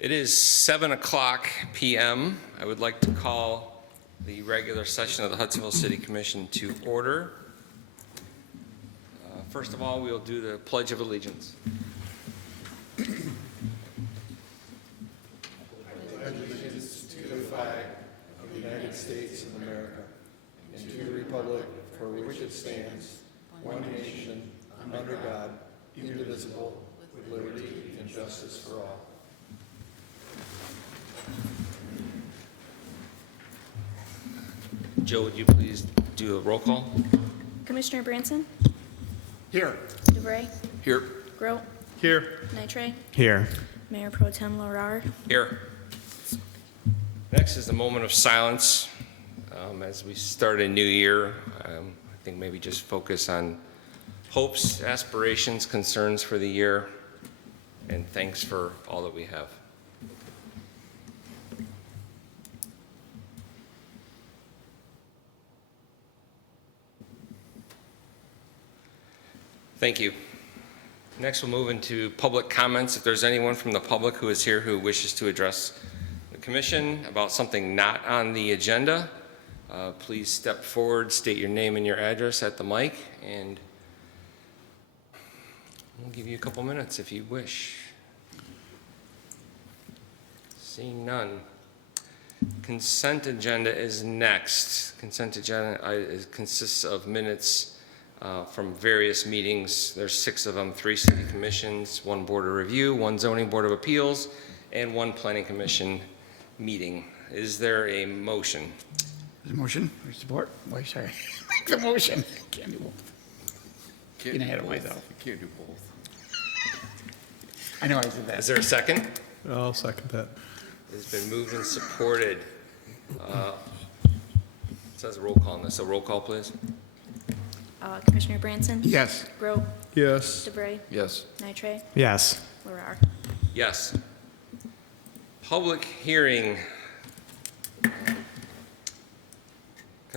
It is 7:00 p.m. I would like to call the regular session of the Hudsonville City Commission to order. First of all, we'll do the Pledge of Allegiance. I pledge allegiance to the flag of the United States of America and to the republic for which it stands, one nation, under God, indivisible, with liberty and justice for all. Joe, would you please do a roll call? Commissioner Branson? Here. DeVray? Here. Grote? Here. Nitre? Here. Mayor Pro Tem Lerard? Here. Next is a moment of silence as we start a new year. I think maybe just focus on hopes, aspirations, concerns for the year, and thanks for all that we have. Thank you. Next, we'll move into public comments. If there's anyone from the public who is here who wishes to address the commission about something not on the agenda, please step forward, state your name and your address at the mic, and we'll give you a couple minutes if you wish. Seeing none. Consent agenda is next. Consent agenda consists of minutes from various meetings. There's 6 of them, 3 city commissions, 1 board of review, 1 zoning board of appeals, and 1 planning commission meeting. Is there a motion? There's a motion or support? Why, sorry. Make the motion. Can't do both. Getting ahead of myself. You can't do both. I know I said that. Is there a second? I'll second that. It's been moved and supported. It says roll call on this, so roll call, please. Commissioner Branson? Yes. Grote? Yes. DeVray? Yes. Nitre? Yes. Lerard? Yes. Public hearing. Can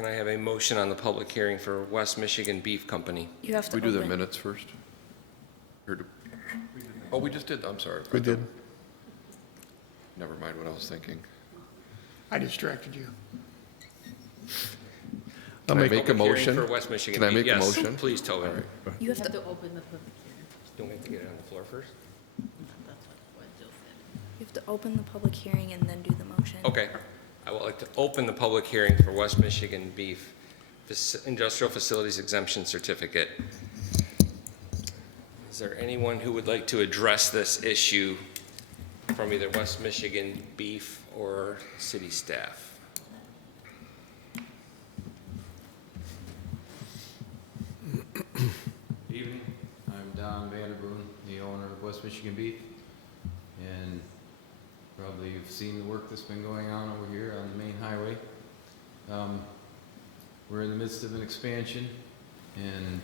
I have a motion on the public hearing for West Michigan Beef Company? You have to We do the open. minutes first? Oh, we just did, I'm sorry. We did. Never mind what I was thinking. I distracted you. Can I make a Public hearing motion? for West Michigan Can I Beef. make a Yes, motion? please, Tobin. All right. You have to, open the public hearing. Don't we have to get it on the floor first? That's what Jill said. you have to open the public hearing and then do the motion. Okay. I would like to open the public hearing for West Michigan Beef Industrial Facilities Exemption Certificate. Is there anyone who would like to address this issue from either West Michigan Beef or city staff? Good evening. I'm Don Vanderboon, the owner of West Michigan Beef, and probably you've seen the work that's been going on over here on the main highway. We're in the midst of an expansion, and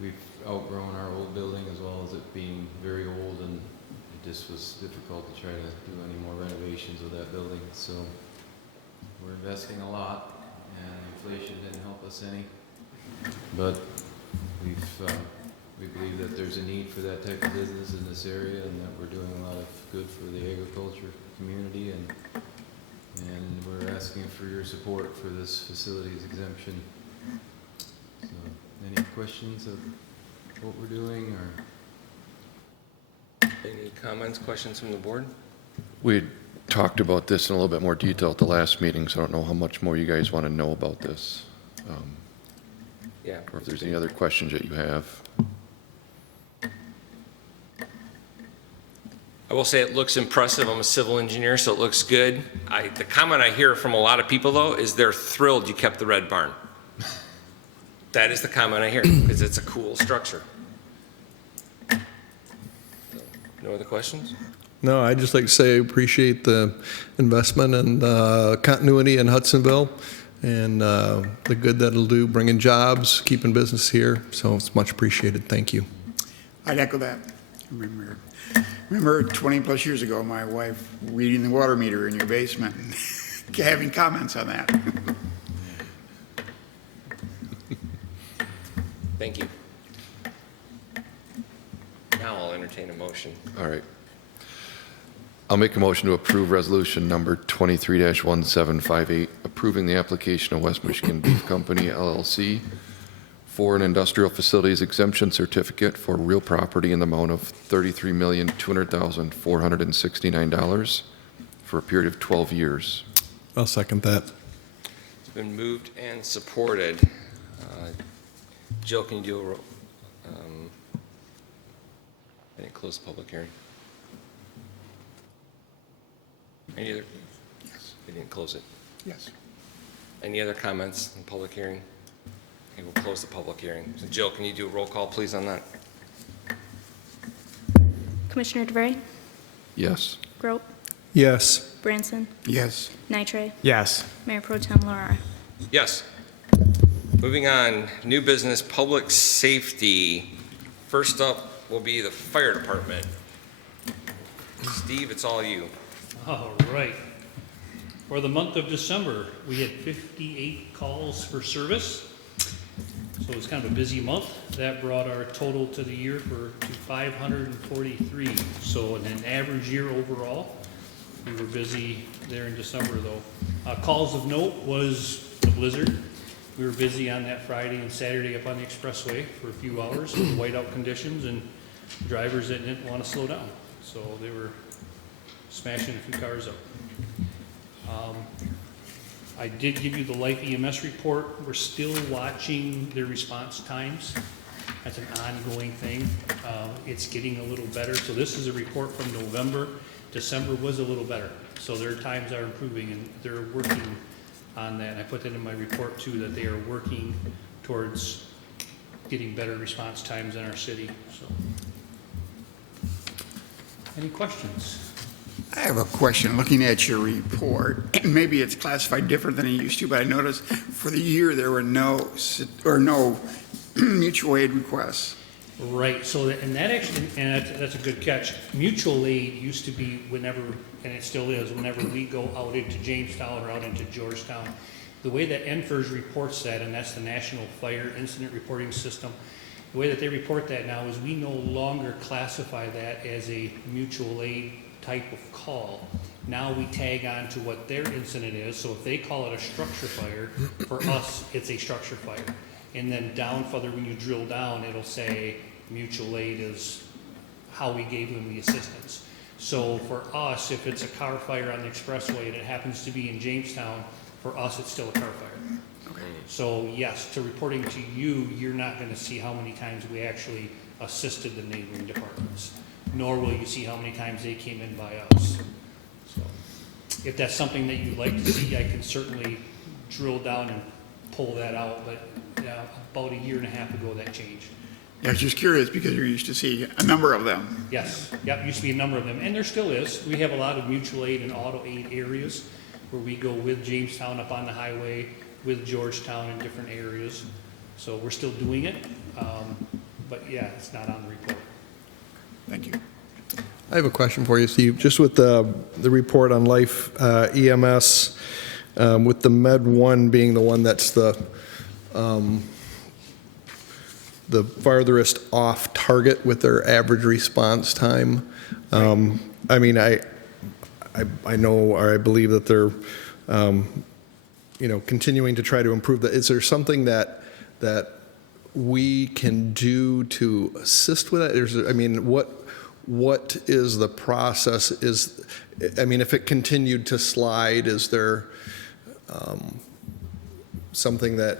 we've outgrown our old building as well as it being very old, and it just was difficult to try to do any more renovations of that building. So we're investing a lot, and inflation didn't help us any. But we believe that there's a need for that type of business in this area, and that we're doing a lot of good for the agriculture community, and we're asking for your support for this facilities exemption. So, any questions of what we're doing, or? Any comments, questions from the board? We talked about this in a little bit more detail at the last meeting, so I don't know how much more you guys want to know about this. Yeah. Or if there's any other questions that you have. I will say it looks impressive. I'm a civil engineer, so it looks good. The comment I hear from a lot of people, though, is they're thrilled you kept the red barn. That is the comment I hear, because it's a cool structure. No other questions? No, I'd just like to say I appreciate the investment and continuity in Hudsonville and the good that it'll do, bringing jobs, keeping business here. So it's much appreciated. Thank you. I'd echo that. Remember 20 plus years ago, my wife reading the water meter in your basement and having comments on that. Thank you. Now I'll entertain a motion. All right. I'll make a motion to approve resolution number 23-1758, approving the application of West Michigan Beef Company LLC for an industrial facilities exemption certificate for real property in the amount of $33,200,469 for a period of 12 years. I'll second that. It's been moved and supported. Jill, can you do a roll? I didn't close the public hearing. Any other? Yes. We didn't close it. Yes. Any other comments in public hearing? Okay, we'll close the public hearing. So Jill, can you do a roll call, please, on that? Commissioner DeVray, Yes. Grope, Yes. Branson, Yes. Nitre, Yes. Mayor Pro Tem Laura. Yes. Moving on, new business, public safety. First up will be the fire department. Steve, it's all you. All right. For the month of December, we had 58 calls for service. So it was kind of a busy month. That brought our total to the year to 543. So in an average year overall, we were busy there in December though. Calls of note was the blizzard. We were busy on that Friday and Saturday up on the expressway for a few hours with whiteout conditions and drivers that didn't want to slow down. So they were smashing a few cars up. I did give you the Life EMS report. We're still watching their response times. That's an ongoing thing. It's getting a little better. So this is a report from November. December was a little better. So their times are improving and they're working on that. And I put that in my report too, that they are working towards getting better response times in our city. So, any questions? I have a question, looking at your report, and maybe it's classified different than it used to, but I noticed for the year there were no mutual aid requests. Right, so, and that actually, and that's a good catch. Mutual aid used to be whenever, and it still is, whenever we go out into Jamestown or out into Georgetown. The way that NFIRS reports that, and that's the National Fire Incident Reporting System, the way that they report that now is we no longer classify that as a mutual aid type of call. Now we tag on to what their incident is, so if they call it a structure fire, for us, it's a structure fire. And then down further, when you drill down, it'll say mutual aid is how we gave them the assistance. So for us, if it's a car fire on the expressway and it happens to be in Jamestown, for us, it's still a car fire. Okay. So yes, to reporting to you, you're not gonna see how many times we actually assisted the neighboring departments, nor will you see how many times they came in by us. So if that's something that you'd like to see, I can certainly drill down and pull that out, but about a year and a half ago that changed. Yeah, I was just curious because you're used to see a number of them. Yes, yep, used to be a number of them, and there still is. We have a lot of mutual aid and auto aid areas where we go with Jamestown up on the highway, with Georgetown in different areas. So we're still doing it, but yeah, it's not on the report. Thank you. I have a question for you, Steve. Just with the report on Life EMS, with the Med 1 being the one that's the farthest off target with their average response time. I mean, I know, or I believe that they're, continuing to try to improve that. Is there something that we can do to assist with that? I mean, what is the process? If it continued to slide, is there something that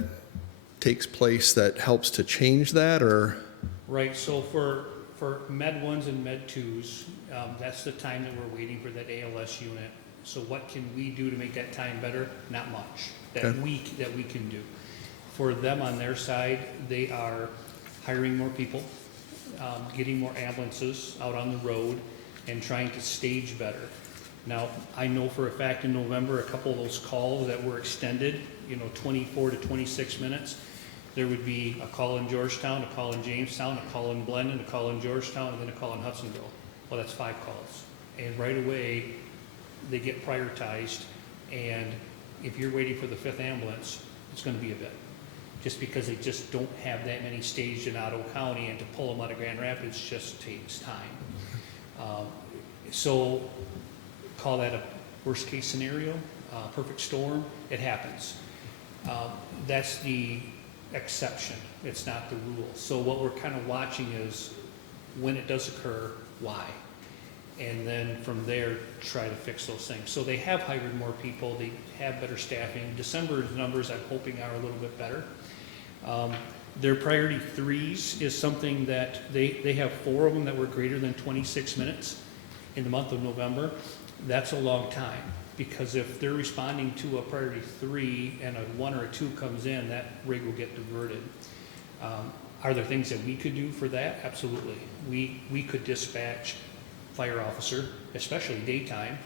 takes place that helps to change that, or? Right, so for Med 1s and Med 2s, that's the time that we're waiting for that ALS unit. So what can we do to make that time better? Not much, that Okay. we can do. For them on their side, they are hiring more people, getting more ambulances out on the road, and trying to stage better. Now, I know for a fact in November, a couple of those calls that were extended, 24 to 26 minutes, there would be a call in Georgetown, a call in Jamestown, a call in Blendon, a call in Georgetown, and then a call in Hudsonville. Well, that's 5 calls. And right away, they get prioritized, and if you're waiting for the 5th ambulance, it's gonna be a bit. Just because they just don't have that many staged in Ottawa County, and to pull them out of Grand Rapids just takes time. So call that a worst-case scenario, perfect storm. It happens. That's the exception. It's not the rule. So what we're kind of watching is when it does occur, why? And then from there, try to fix those things. So they have hired more people. They have better staffing. December's numbers, I'm hoping, are a little bit better. Their priority threes is something that they have 4 of them that were greater than 26 minutes in the month of November. That's a long time, because if they're responding to a priority 3 and a 1 or a 2 comes in, that rig will get diverted. Are there things that we could do for that? Absolutely. We could dispatch fire officer, especially daytime.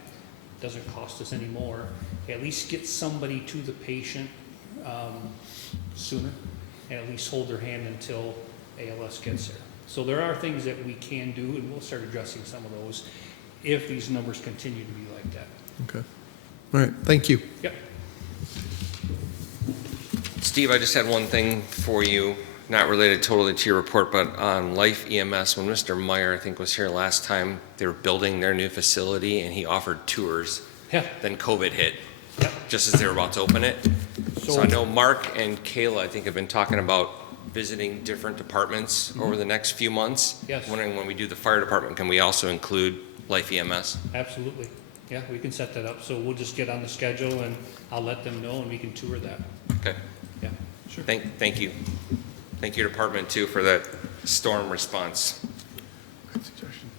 Doesn't cost us any more. At least get somebody to the patient sooner, and at least hold their hand until ALS gets there. So there are things that we can do, and we'll start addressing some of those if these numbers continue to be like that. Okay. All right, thank you. Yep. Steve, I just had one thing for you, not related totally to your report, but on Life EMS, when Mr. Meyer, I think, was here last time, they were building their new facility, and he offered tours. Yeah. Then COVID hit, Yep. just as they were about to open it. So So- I know Mark and Kayla, I think, have been talking about visiting different departments over the next few months. Yes. Wondering, when we do the fire department, can we also include Life EMS? Absolutely. Yeah, we can set that up. So we'll just get on the schedule, and I'll let them know, and we can tour that. Okay. Yeah, sure. Thank you. Thank your department, too, for that storm response. Good suggestion.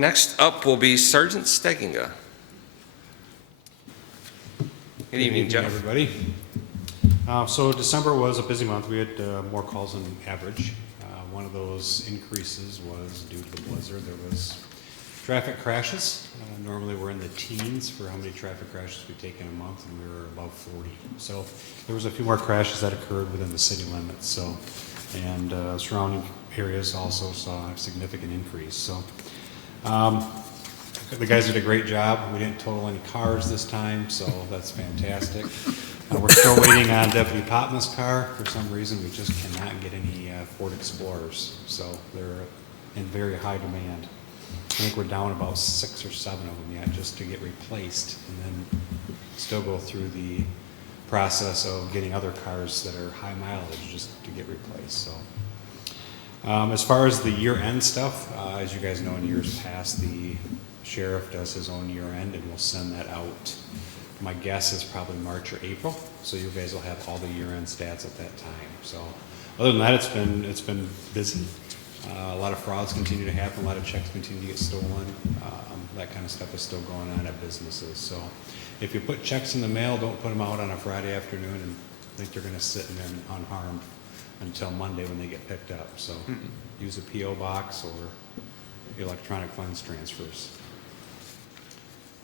Next up will be Sergeant Steginga. Good evening, Jeff. Everybody. So December was a busy month. We had more calls than average. One of those increases was due to the blizzard. There was traffic crashes. Normally we're in the teens for how many traffic crashes we take in a month, and we were above 40. So there was a few more crashes that occurred within the city limits. So, and surrounding areas also saw a significant increase. So the guys did a great job. We didn't total any cars this time, so that's fantastic. We're still waiting on Deputy Popman's car. For some reason, we just cannot get any Ford Explorers, so they're in very high demand. I think we're down about 6 or 7 of them yet just to get replaced, and then still go through the process of getting other cars that are high mileage just to get replaced. So, as far as the year-end stuff, as you guys know, in years past, the sheriff does his own year-end, and we'll send that out. My guess is probably March or April, so you guys will have all the year-end stats at that time. So, other than that, it's been busy. A lot of frauds continue to happen. A lot of checks continue to get stolen. That kind of stuff is still going on at businesses. So, if you put checks in the mail, don't put them out on a Friday afternoon and think they're going to sit in there unharmed until Monday when they get picked up. So, use a PO box or electronic funds transfers.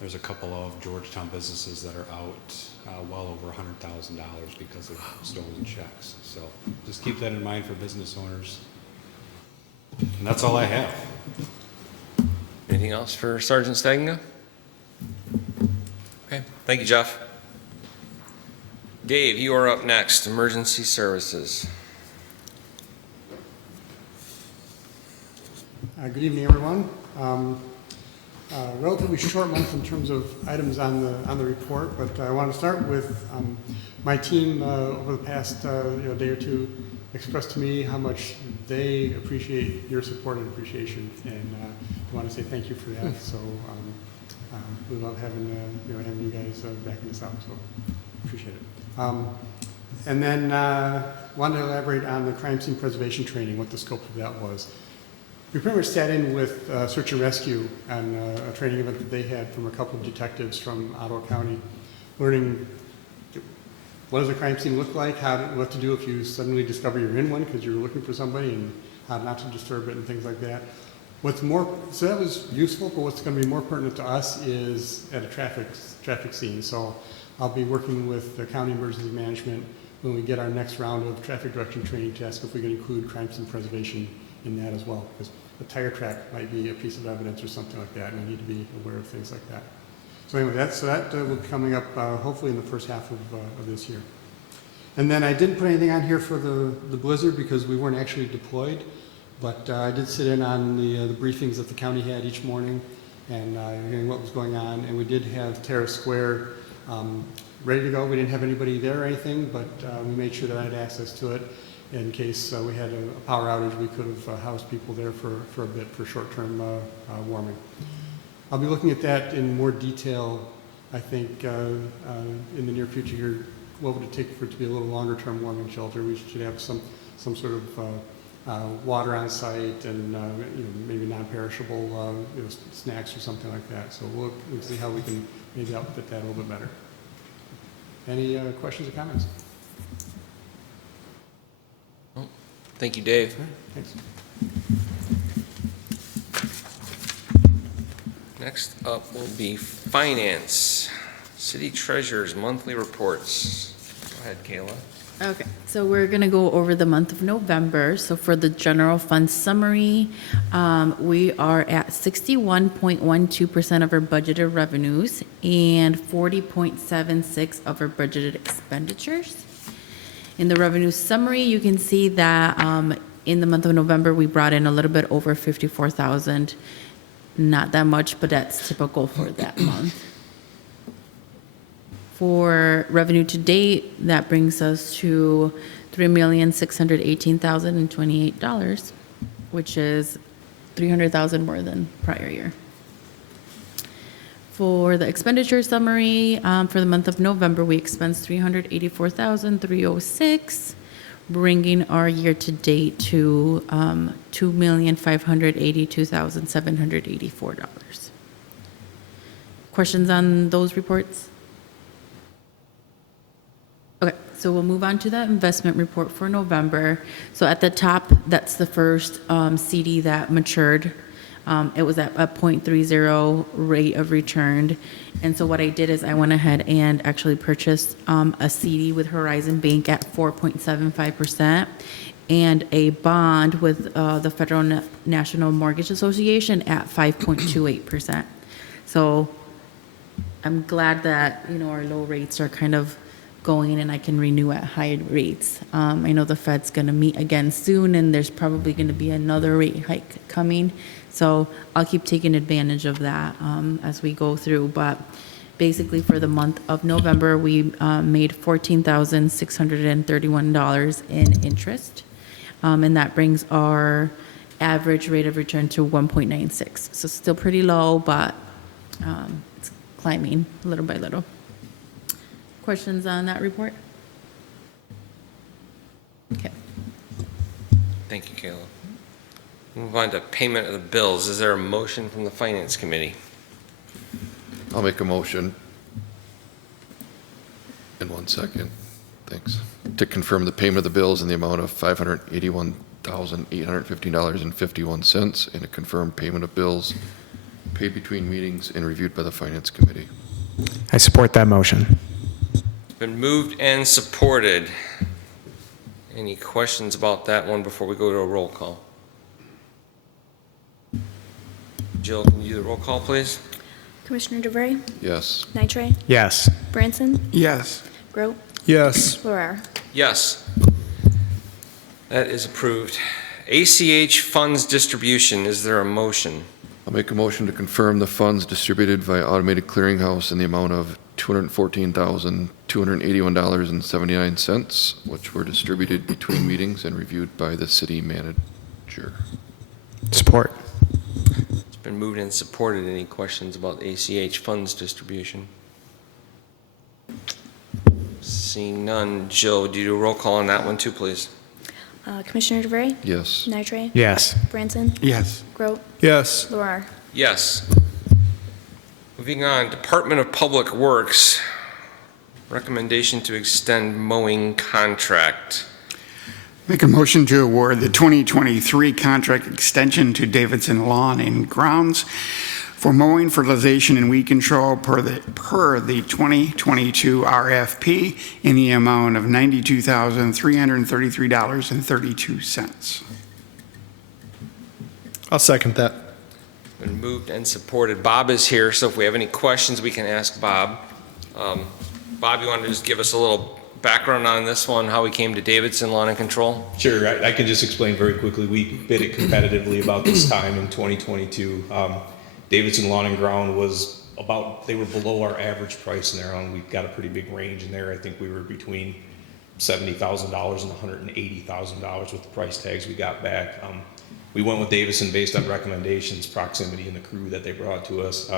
There's a couple of Georgetown businesses that are out well over $100,000 because of stolen checks. So just keep that in mind for business owners. And that's all I have. Anything else for Sergeant Steginga? Okay, thank you, Jeff. Dave, you are up next, Emergency Services. Good evening, everyone. Relatively short month in terms of items on the report, but I want to start with my team over the past day or two expressed to me how much they appreciate your support and appreciation, and I want to say thank you for that. So we love having having you guys backing us up, so appreciate it. And then wanted to elaborate on the crime scene preservation training, what the scope of that was. We pretty much sat in with Search and Rescue on a training event that they had from a couple of detectives from Ottawa County, learning what does a crime scene look like, what to do if you suddenly discover you're in one because you're looking for somebody, and how not to disturb it and things like that. So that was useful, but what's going to be more pertinent to us is at a traffic scene. So I'll be working with the county emergency management when we get our next round of traffic direction training to ask if we can include crime scene preservation in that as well, because a tire track might be a piece of evidence or something like that, and I need to be aware of things like that. So anyway, that will be coming up hopefully in the first half of this year. And then I didn't put anything on here for the blizzard because we weren't actually deployed, But I did sit in on the briefings that the county had each morning and hearing what was going on. And we did have Terrace Square ready to go. We didn't have anybody there or anything, but we made sure that I had access to it in case we had a power outage. We could have housed people there for a bit for short-term warming. I'll be looking at that in more detail, I think, in the near future here. What would it take for it to be a little longer-term warming shelter? We should have some sort of water on site and maybe non-perishable snacks or something like that. So we'll see how we can maybe outfit that a little bit better. Any questions or comments? Thank you, Dave. All right, thanks. Next up will be Finance. City Treasurer's monthly reports. Go ahead, Kayla. Okay, so we're gonna go over the month of November. So for the general fund summary, we are at 61.12% of our budgeted revenues and 40.76 of our budgeted expenditures. In the revenue summary, you can see that in the month of November, we brought in a little bit over 54,000. Not that much, but that's typical for that month. For revenue to date, that brings us to $3,618,028, which is $300,000 more than prior year. For the expenditure summary, for the month of November, we expensed $384,306, bringing our year-to-date to $2,582,784. Questions on those reports? Okay, so we'll move on to the investment report for November. So at the top, that's the first CD that matured. It was at a 0.30 rate of return. And so what I did is I went ahead and actually purchased a CD with Horizon Bank at 4.75% and a bond with the Federal National Mortgage Association at 5.28%. So I'm glad that, our low rates are kind of going and I can renew at higher rates. I know the Fed's going to meet again soon and there's probably going to be another rate hike coming. So I'll keep taking advantage of that as we go through. But basically for the month of November, we made $14,631 in interest. And that brings our average rate of return to 1.96. So still pretty low, but it's climbing little by little. Questions on that report? Okay. Thank you, Kayla. Move on to payment of the bills. Is there a motion from the Finance Committee? I'll make a motion. In 1 second. Thanks. To confirm the payment of the bills in the amount of $581,815.51 and to confirm payment of bills paid between meetings and reviewed by the Finance Committee. I support that motion. It's been moved and supported. Any questions about that one before we go to a roll call? Jill, can you do the roll call, please? Commissioner DeVray? Yes. Nitre? Yes. Branson? Yes. Grote? Yes. Larrar? Yes. That is approved. ACH funds distribution, is there a motion? I'll make a motion to confirm the funds distributed via automated clearinghouse in the amount of $214,281.79, which were distributed between meetings and reviewed by the city manager. Support. It's been moved and supported. Any questions about ACH funds distribution? Seeing none. Jill, would you do a roll call on that one too, please? Commissioner DeVray? Yes. Nitre? Yes. Branson? Yes. Grote? Yes. Larrar? Yes. Moving on, Department of Public Works, recommendation to extend mowing contract. Make a motion to award the 2023 contract extension to Davidson Lawn and Grounds for mowing, fertilization, and weed control per the 2022 RFP in the amount of $92,333.32. I'll second that. Been moved and supported. Bob is here, so if we have any questions, we can ask Bob. Bob, you want to just give us a little background on this one, how we came to Davidson Lawn and Control? Sure, I can just explain very quickly. We bid it competitively about this time in 2022. Davidson Lawn and Ground was they were below our average price in there. We got a pretty big range in there. I think we were between $70,000 and $180,000 with the price tags we got back. We went with Davidson based on recommendations, proximity, and the crew that they brought to us.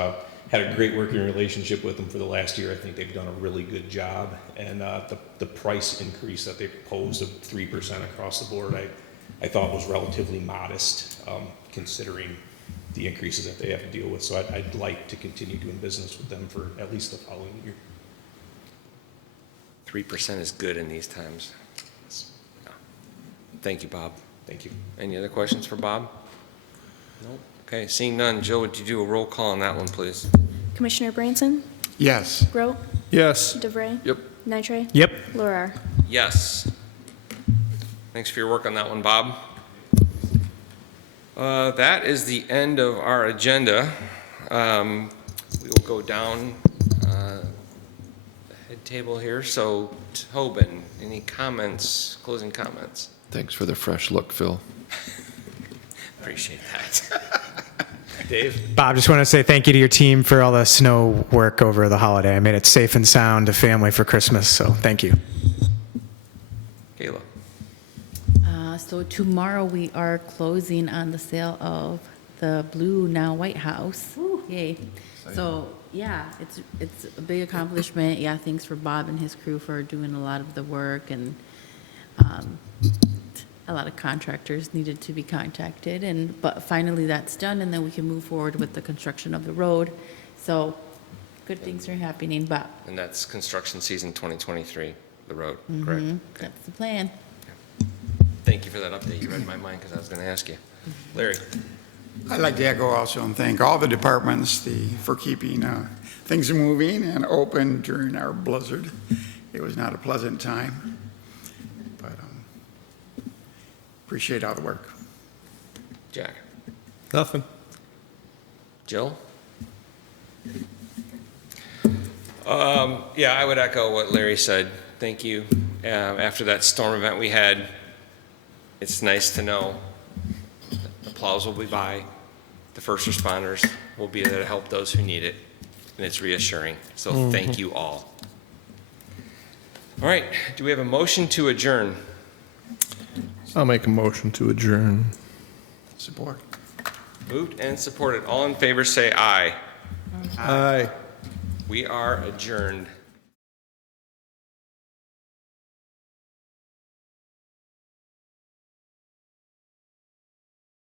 Had a great working relationship with them for the last year. I think they've done a really good job. And the price increase that they proposed of 3% across the board, I thought was relatively modest, considering the increases that they have to deal with. So I'd like to continue doing business with them for at least the following year. 3% is good in these times. Yeah. Thank you, Bob. Thank you. Any other questions for Bob? Nope. Okay, seeing none, Joe, would you do a roll call on that one, please? Commissioner Branson, Yes. Grote, Yes. DeVray, Yep. Nitre, Yep. Loriar. Yes. Thanks for your work on that one, Bob. That is the end of our agenda. We will go down the head table here. So, Tobin, any comments, closing comments? Thanks for the fresh look, Phil. Appreciate that. Dave? Bob, just want to say thank you to your team for all the snow work over the holiday. I made it safe and sound to family for Christmas, so thank you. Kayla? So tomorrow we are closing on the sale of the blue, now White House. Yay. So, yeah, it's a big accomplishment. Yeah, thanks for Bob and his crew for doing a lot of the work, and a lot of contractors needed to be contacted, but finally that's done, and then we can move forward with the construction of the road. So good things are happening, but And that's construction season 2023, the road, correct? Okay. that's the plan. Thank you for that update. You read my mind because I was going to ask you. Larry? I'd like to echo also and thank all the departments for keeping things moving and open during our blizzard. It was not a pleasant time, but appreciate all the work. Jack? Nothing. Jill? Yeah, I would echo what Larry said. Thank you. After that storm event we had, it's nice to know the plows will be by, the first responders will be there to help those who need it, and it's reassuring. So thank you all. All right, do we have a motion to adjourn? I'll make a motion to adjourn. Support. Moved and supported. All in favor say aye. Aye. We are adjourned.